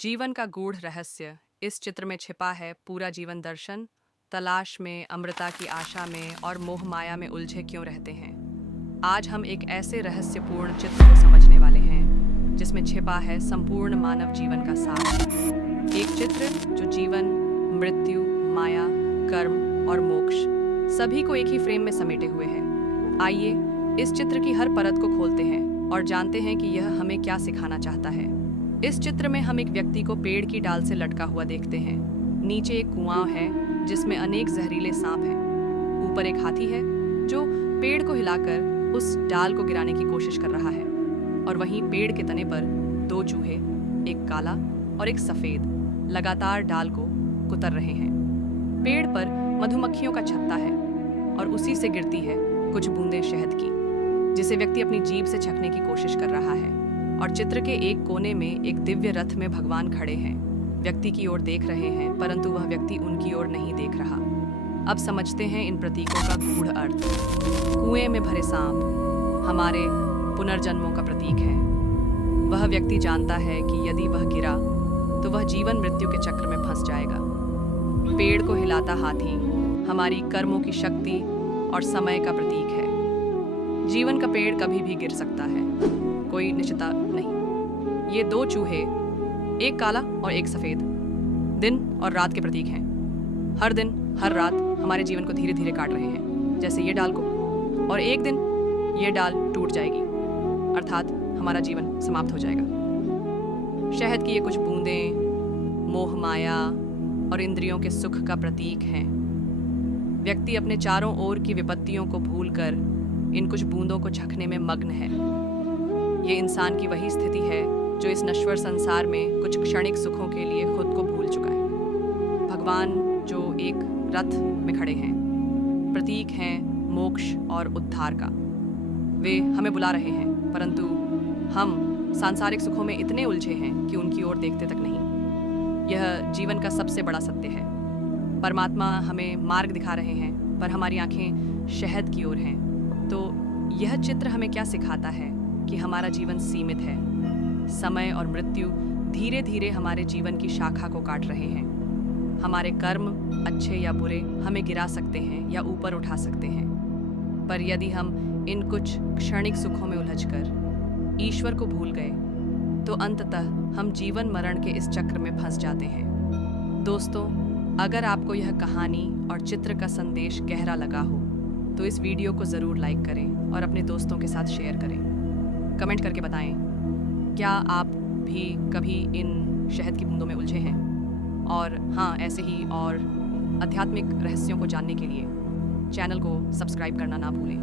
जीवन का गूढ़ रहस्य इस चित्र में छिपा है। पूरा जीवन दर्शन, तलाश में, अमृता की आशा में और मोह माया में उलझे क्यों रहते हैं। आज हम एक ऐसे रहस्यपूर्ण चित्र को समझने वाले हैं जिसमें छिपा है संपूर्ण मानव जीवन का सार। एक चित्र जो जीवन, मृत्यु, माया, कर्म और मोक्ष सभी को एक ही फ्रेम में समेटे हुए है। आइए इस चित्र की हर परत को खोलते हैं और जानते हैं कि यह हमें क्या सिखाना चाहता है। इस चित्र में हम एक व्यक्ति को पेड़ की डाल से लटका हुआ देखते हैं। नीचे एक कुआं है जिसमें अनेक जहरीले सांप हैं। ऊपर एक हाथी है जो पेड़ को हिलाकर उस डाल को गिराने की कोशिश कर रहा है। और वहीं पेड़ के तने पर दो चूहे, एक काला और एक सफेद, लगातार डाल को कुतर रहे हैं। पेड़ पर मधुमक्खियों का छत्ता है और उसी से गिरती है कुछ बूंदें शहद की, जिसे व्यक्ति अपनी जीभ से छकने की कोशिश कर रहा है। और चित्र के एक कोने में एक दिव्य रथ में भगवान खड़े हैं, व्यक्ति की ओर देख रहे हैं, परंतु वह व्यक्ति उनकी ओर नहीं देख रहा। अब समझते हैं इन प्रतीकों का गूढ़ अर्थ। कुएं में भरे सांप हमारे पुनर्जन्मों का प्रतीक है। वह व्यक्ति जानता है कि यदि वह गिरा तो वह जीवन मृत्यु के चक्र में फंस जाएगा। पेड़ को हिलाता हाथी हमारी कर्मों की शक्ति और समय का प्रतीक है। जीवन का पेड़ कभी भी गिर सकता है, कोई निश्चितता नहीं। ये दो चूहे, एक काला और एक सफेद, दिन और रात के प्रतीक हैं। हर दिन हर रात हमारे जीवन को धीरे धीरे काट रहे हैं, जैसे ये डाल को। और एक दिन ये डाल टूट जाएगी, अर्थात हमारा जीवन समाप्त हो जाएगा। शहद की ये कुछ बूंदें मोह माया और इंद्रियों के सुख का प्रतीक हैं। व्यक्ति अपने चारों ओर की विपत्तियों को भूलकर इन कुछ बूंदों को चखने में मग्न है। ये इंसान की वही स्थिति है जो इस नश्वर संसार में कुछ क्षणिक सुखों के लिए खुद को भूल चुका है। भगवान जो एक रथ में खड़े हैं, प्रतीक हैं मोक्ष और उद्धार का। वे हमें बुला रहे हैं, परंतु हम सांसारिक सुखों में इतने उलझे हैं कि उनकी ओर देखते तक नहीं। यह जीवन का सबसे बड़ा सत्य है। परमात्मा हमें मार्ग दिखा रहे हैं, पर हमारी आंखें शहद की ओर हैं। तो यह चित्र हमें क्या सिखाता है कि हमारा जीवन सीमित है। समय और मृत्यु धीरे धीरे हमारे जीवन की शाखा को काट रहे हैं। हमारे कर्म, अच्छे या बुरे, हमें गिरा सकते हैं या ऊपर उठा सकते हैं, पर यदि हम इन कुछ क्षणिक सुखों में उलझकर ईश्वर को भूल गए तो अंततः हम जीवन मरण के इस चक्र में फंस जाते हैं। दोस्तों, अगर आपको यह कहानी और चित्र का संदेश गहरा लगा हो तो इस वीडियो को ज़रूर लाइक करें और अपने दोस्तों के साथ शेयर करें। कमेंट करके बताएं, क्या आप भी कभी इन शहद की बूंदों में उलझे हैं? और हाँ, ऐसे ही और आध्यात्मिक रहस्यों को जानने के लिए चैनल को सब्सक्राइब करना ना भूलें।